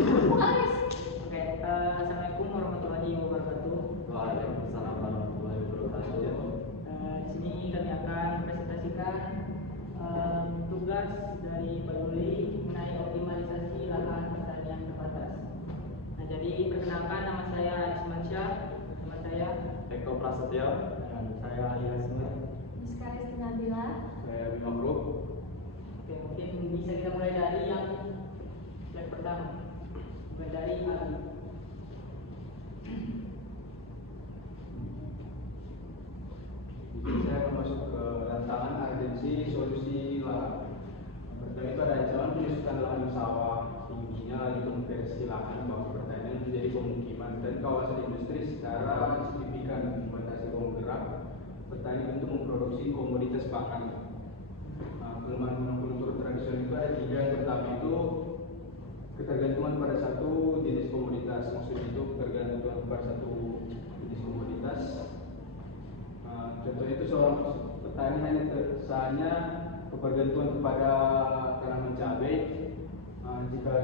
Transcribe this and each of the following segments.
Oke, assalamualaikum warahmatullahi wabarakatuh. Waalaikumsalam warahmatullahi wabarakatuh. Di sini kami akan presentasikan tugas dari Pak Yuli mengenai optimalisasi lahan pertanian terbatas. Nah, jadi perkenalkan, nama saya Aris Mansyah, teman saya Eko Prasetyo, dan saya Yasmir. Miskaris Nabila. Saya Bima Group. Oke, mungkin bisa kita mulai dari yang pertama, mulai dari Ali. Jadi saya akan masuk ke rancangan urgensi solusi lahan. Pertama itu ada ancaman penyusutan lahan sawah tingginya, lagi konversi lahan bawah pertanian menjadi pemukiman dan kawasan industri secara signifikan membatasi ruang gerak petani untuk memproduksi komoditas pangan. Kelemahan monokultur tradisional itu ada tiga. Yang pertama itu ketergantungan pada satu jenis komoditas, maksudnya itu ketergantungan pada satu jenis komoditas. Contohnya itu seorang petani hanya ketergantungan kepada tanaman cabai. Jika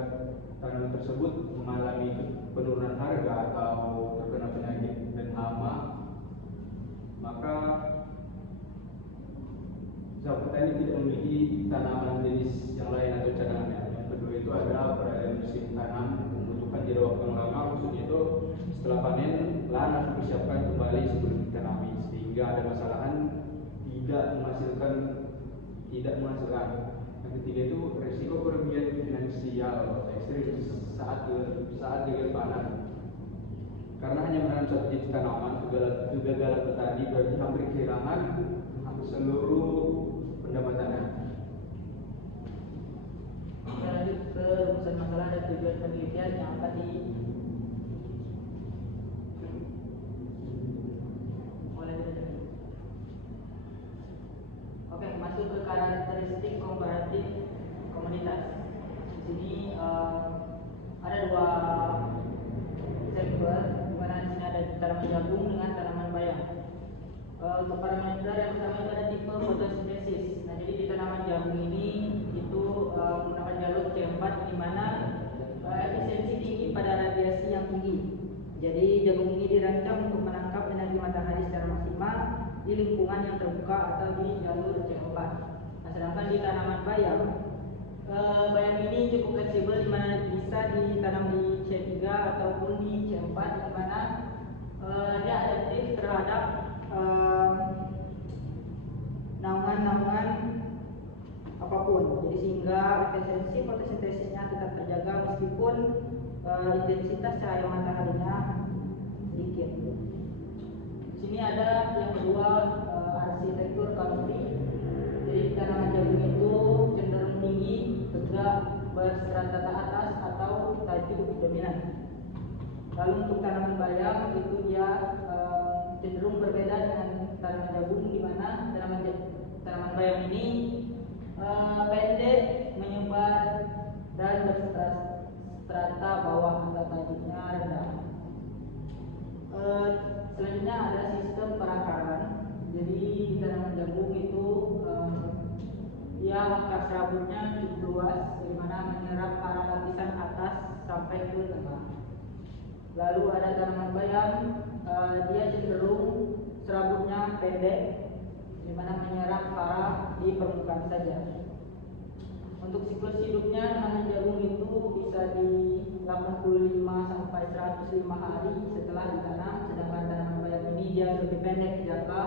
tanaman tersebut mengalami penurunan harga atau terkena penyakit dan hama, maka sang petani tidak memiliki tanaman jenis yang lain atau cadangannya. Yang kedua itu adalah perayaan musim tanam membutuhkan jeda waktu yang lama, maksudnya itu setelah panen lahan harus dipersiapkan kembali sebelum ditanami, sehingga ada masalahan tidak menghasilkan. Yang ketiga itu resiko kerugian finansial ekstrim saat gagal panen. Karena hanya menanam satu jenis tanaman, kegagalan petani berarti hampir kehilangan seluruh pendapatannya. Kita lanjut ke rumusan masalah dan tujuan penelitian yang akan Oke, masuk ke karakteristik komparatif komoditas. Di sini ada dua sampel, di mana di sini ada tanaman jagung dengan tanaman bayam. Untuk parameter yang pertama itu ada tipe fotosintesis. Nah, jadi di tanaman jagung ini itu menggunakan jalur C4, di mana efisiensi tinggi pada radiasi yang tinggi. Jadi jagung ini dirancang untuk menangkap energi matahari secara maksimal di lingkungan yang terbuka atau di jalur C4. Nah, sedangkan di tanaman bayam, bayam ini cukup fleksibel, di mana bisa ditanam di C3 ataupun di C4, di mana dia adaptif terhadap naungan-naungan apapun. Jadi sehingga efisiensi fotosintesisnya tetap terjaga meskipun intensitas cahaya mataharinya sedikit. Di sini ada yang kedua, arsitektur chemistry. Jadi tanaman jagung itu cenderung tinggi, tegak, berstrata atas atau tajuk dominan. Lalu untuk tanaman bayam itu dia cenderung berbeda dengan tanaman jagung, di mana tanaman bayam ini pendek, menyebar, dan berstrata bawah atau tajuknya rendah. Selanjutnya ada sistem perakaran. Jadi di tanaman jagung itu dia akar serabutnya cukup luas, di mana menyerap arah lapisan atas sampai ke tengah. Lalu ada tanaman bayam, dia cenderung serabutnya pendek, di mana menyerap arah di permukaan saja. Untuk siklus hidupnya tanaman jagung itu bisa di 85 sampai 105 hari setelah ditanam, sedangkan tanaman bayam ini dia lebih pendek jangka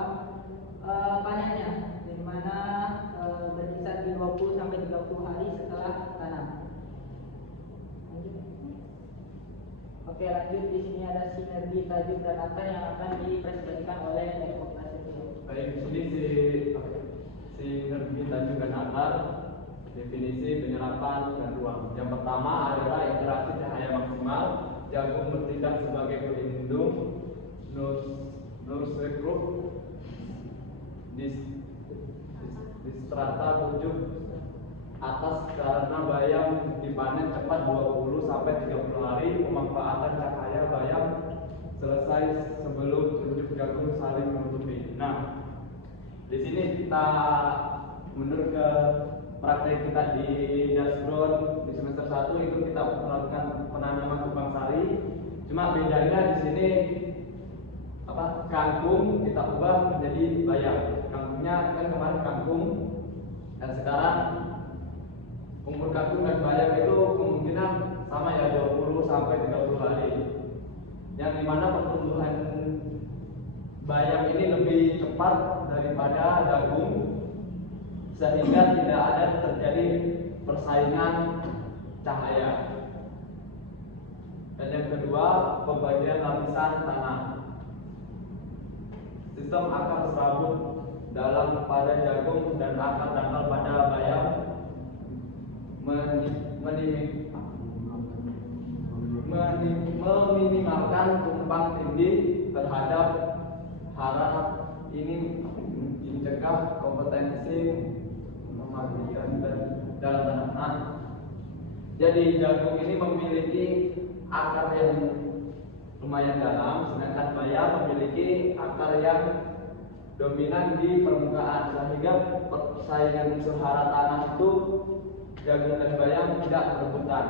panennya, di mana berkisar di 20 sampai 30 hari setelah tanam. Oke, lanjut. Di sini ada sinergi tajuk dan akar yang akan dipresentasikan oleh Eko Prasetyo. Baik, di sini sinergi tajuk dan akar, definisi penyerapan dan ruang. Yang pertama adalah interaksi cahaya maksimal. Jagung bertindak sebagai pelindung nursery group di strata tujuh atas, karena bayam dipanen cepat 20 sampai 30 hari. Pemanfaatan cahaya bayam selesai sebelum tujuh jagung saling menutupi. Nah, di sini kita mundur ke praktek kita di dashboard di semester 1 itu kita melakukan Cuma bedanya di sini kangkung kita ubah menjadi bayam. Kangkungnya kan kemarin kangkung, dan sekarang umur kangkung dan bayam itu kemungkinan sama ya, 20 sampai 30 hari. Yang dimana pertumbuhan bayam ini lebih cepat daripada jagung, sehingga tidak ada terjadi persaingan cahaya. Dan yang kedua, pembagian lapisan tanah. Sistem akar serabut dalam pada jagung dan akar dangkal pada bayam meminimalkan tumpang tindih terhadap hara. Ini mencegah kompetensi mematikan dalam tanah. Jadi jagung ini memiliki akar yang lumayan dalam, sedangkan bayam memiliki akar yang dominan di permukaan, sehingga persaingan unsur hara tanah itu jagung dan bayam tidak berebutan,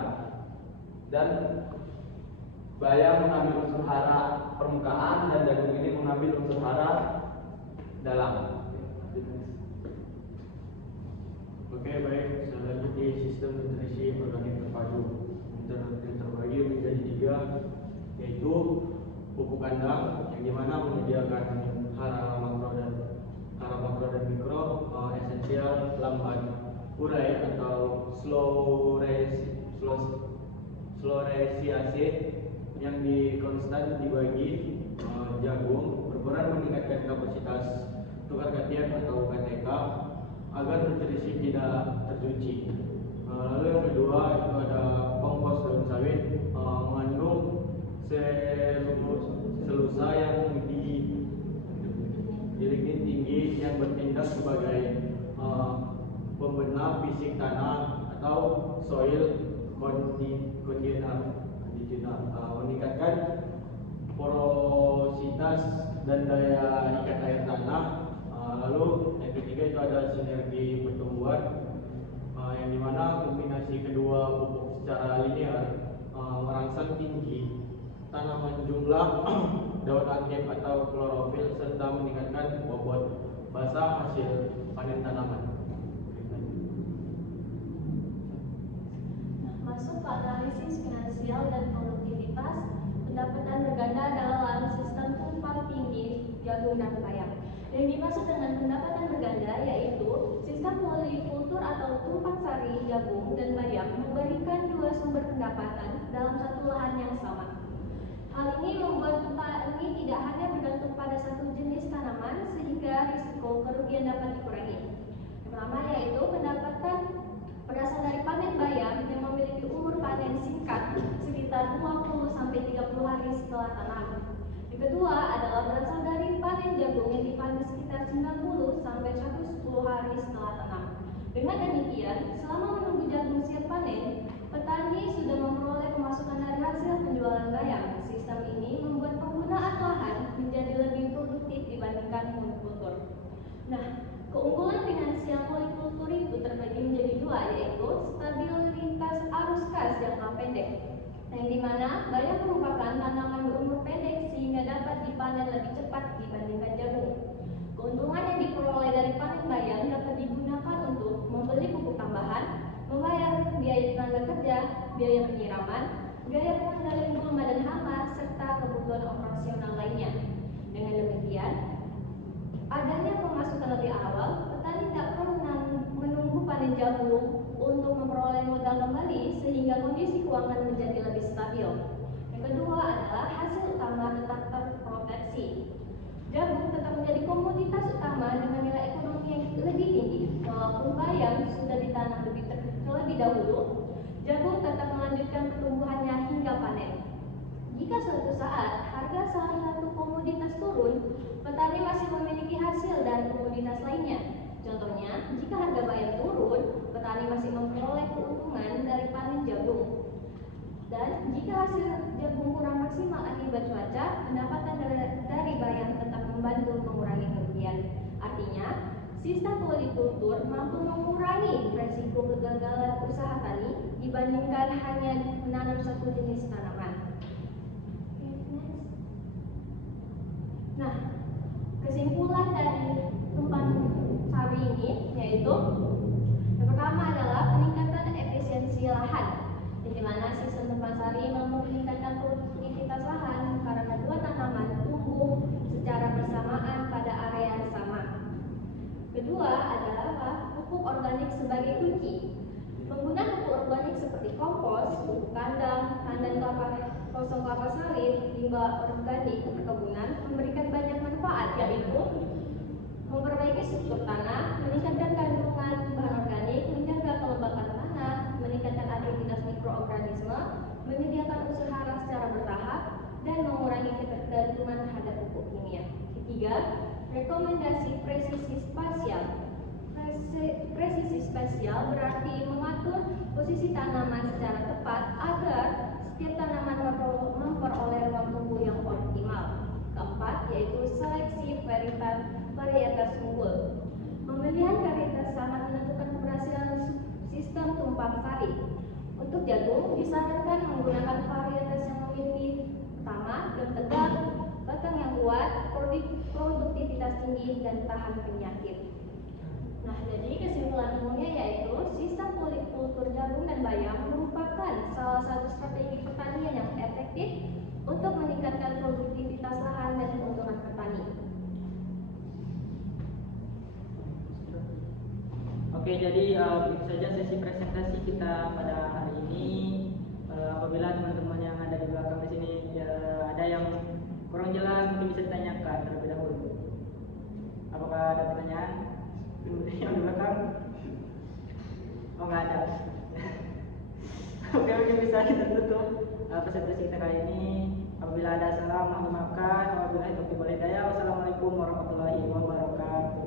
dan bayam mengambil unsur hara permukaan dan jagung ini mengambil unsur hara dalam. Oke, baik. Selanjutnya sistem nutrisi organik terpadu terbagi menjadi 3, yaitu pupuk kandang yang dimana menyediakan hara makro dan mikro esensial lambat urai atau slow resiasi yang konstan dibagi jagung berperan meningkatkan kapasitas tukar katiak atau KTK agar nutrisi tidak tercuci. Lalu yang kedua itu ada kompos daun sawit mengandung selusa yang di lignin tinggi yang bertindak sebagai pembenah fisik tanah atau soil conditioner, meningkatkan porositas dan daya ikat air tanah. Lalu yang ketiga itu ada sinergi pertumbuhan yang dimana kombinasi kedua pupuk secara linear merangsang tinggi tanaman jumlah daun aktif atau klorofil serta meningkatkan bobot basah hasil panen tanaman. Masuk ke analisis finansial dan produktivitas, pendapatan berganda dalam sistem tumpang tinggi jagung dan bayam. Yang dimaksud dengan pendapatan berganda yaitu sistem polikultur atau tumpang sari jagung dan bayam memberikan 2 sumber pendapatan dalam satu lahan yang sama. Hal ini membuat petani tidak hanya bergantung pada satu jenis tanaman sehingga risiko kerugian dapat dikurangi. Yang pertama yaitu pendapatan berasal dari panen bayam yang memiliki umur panen singkat sekitar 20 sampai 30 hari setelah tanam. Yang kedua adalah berasal dari panen jagung yang dipanen sekitar 90 sampai 110 hari setelah tanam. Dengan demikian, selama menunggu jagung siap panen, petani sudah memperoleh pemasukan dari hasil penjualan bayam. Sistem ini membuat penggunaan lahan menjadi lebih produktif dibandingkan monokultur. Nah, keunggulan finansial polikultur itu terbagi menjadi 2, yaitu stabilitas arus kas jangka pendek, yang dimana bayam merupakan tanaman berumur pendek sehingga dapat dipanen lebih cepat dibandingkan jagung. Keuntungan yang diperoleh dari panen bayam dapat digunakan untuk membeli pupuk tambahan, membayar biaya tenaga kerja, biaya penyiraman, biaya pengendalian gulma dan hama, serta kebutuhan operasional lainnya. Dengan demikian, adanya pemasukan lebih awal, petani tidak perlu menunggu panen jagung untuk memperoleh modal kembali sehingga kondisi keuangan menjadi lebih stabil. Yang kedua adalah hasil utama tetap terproteksi. Jagung tetap menjadi komoditas utama dengan nilai ekonomi yang lebih tinggi. Walaupun bayam sudah ditanam terlebih dahulu, jagung tetap melanjutkan pertumbuhannya hingga panen. Jika suatu saat harga salah satu komoditas turun, petani masih memiliki hasil dari komoditas lainnya. Contohnya, jika harga bayam turun, petani masih memperoleh keuntungan dari panen jagung. Dan jika hasil jagung kurang maksimal akibat cuaca, pendapatan dari bayam tetap membantu mengurangi kerugian. Artinya, sistem polikultur mampu mengurangi resiko kegagalan usaha tani dibandingkan hanya menanam satu jenis tanaman. sistem tumpang sari mampu meningkatkan produktivitas lahan karena kedua tanaman tumbuh secara bersamaan pada area yang sama. Kedua adalah pupuk organik sebagai kunci. Penggunaan pupuk organik seperti kompos, pupuk kandang, tandan kosong kelapa sawit, limbah organik perkebunan memberikan banyak manfaat, yaitu memperbaiki struktur tanah, meningkatkan kandungan bahan organik, menjaga kelembapan tanah, meningkatkan aktivitas mikroorganisme, menyediakan unsur hara secara bertahap, dan mengurangi ketergantungan terhadap pupuk kimia. Ketiga, rekomendasi presisi spasial. Presisi spasial berarti mengatur posisi tanaman secara tepat agar setiap tanaman memperoleh ruang tumbuh yang optimal. Keempat, yaitu seleksi varietas unggul. Pemilihan varietas sangat menentukan keberhasilan sistem tumpang sari. Untuk jagung, disarankan menggunakan varietas yang memiliki pertama, daun tegak, batang yang kuat, produktivitas tinggi, dan tahan penyakit. Nah, jadi kesimpulan umumnya yaitu sistem polikultur jagung dan bayam merupakan salah satu strategi pertanian yang efektif untuk meningkatkan produktivitas lahan dan keuntungan petani. Oke, jadi begitu saja sesi presentasi kita pada hari ini. Apabila teman-teman yang ada di belakang di sini ada yang kurang jelas, mungkin bisa ditanyakan terlebih dahulu. Apakah ada pertanyaan? Yang di belakang? Oh, nggak ada. Oke, mungkin bisa kita tutup presentasi kita kali ini. Apabila ada salah, mohon dimaafkan. Apabila itu boleh daya. Wassalamualaikum warahmatullahi wabarakatuh.